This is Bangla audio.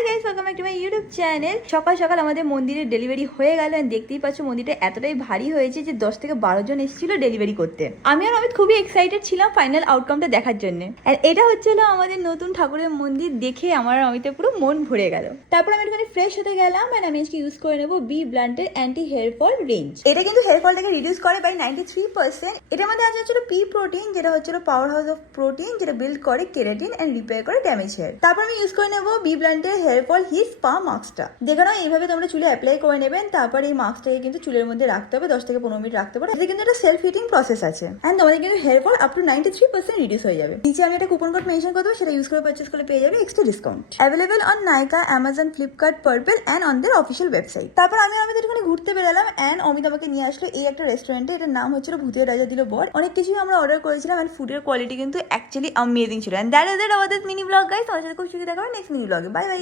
Hi guys, welcome back to my YouTube channel. সকাল সকাল আমাদের মন্দিরের ডেলিভারি হয়ে গেল। দেখতেই পাচ্ছ মন্দিরটা এতটাই ভারী হয়েছে যে 10 থেকে 12 জন এসেছিল ডেলিভারি করতে। আমি আর অমিত খুবই এক্সাইটেড ছিলাম ফাইনাল আউটকামটা দেখার জন্য। আর এটা হচ্ছিল আমাদের নতুন ঠাকুরের মন্দির। দেখে আমার আর অমিতের পুরো মন ভরে গেল। তারপর আমি একটুখানি ফ্রেশ হতে গেলাম আর আমি আজকে ইউজ করে নেবো B ব্লান্টের anti hair fall range. এটা কিন্তু হেয়ার ফলটাকে রিডিউস করে বাই 93%। এটার মধ্যে আছে হচ্ছিল পি প্রোটিন, যেটা হচ্ছিল পাওয়ার হাউস অফ প্রোটিন, যেটা বিল্ড করে কেরাটিন এন্ড রিপেয়ার করে ড্যামেজ হেয়ার। তারপর আমি ইউজ করে নেবো B ব্লান্টের hair fall hit spa মাস্কটা। দেখো না, এইভাবে তোমরা চুলে অ্যাপ্লাই করে নেবেন। তারপর এই মাস্কটাকে কিন্তু চুলের মধ্যে রাখতে হবে 10 থেকে 15 মিনিট রাখতে পারো। এটা কিন্তু একটা সেলফ হিটিং প্রসেস আছে এন্ড তোমাদের কিন্তু hair fall up to 93% reduce হয়ে যাবে। নিচে আমি একটা কুপন কোড মেনশন করে দেবো, সেটা ইউজ করে পারচেজ করলে পেয়ে যাবে extra discount. Available on Nykaa, Amazon, Flipkart, purple and on there official website. তারপর আমি একটুখানি ঘুরতে বেরোলাম এন্ড অমিত আমাকে নিয়ে আসলো এই একটা রেস্টুরেন্টে। এটার নাম হচ্ছিল ভূতের রাজা দিল বর। অনেক কিছুই আমরা অর্ডার করেছিলাম এন্ড ফুডের কোয়ালিটি কিন্তু অ্যাকচুয়ালি অ্যামেজিং ছিল। এন্ড দ্যাট ইজ ইট আমাদের মিনি ব্লগ গাইস। তোমার সাথে খুব সুখী দেখা হবে নেক্সট মিনি ব্লগে। Bye bye.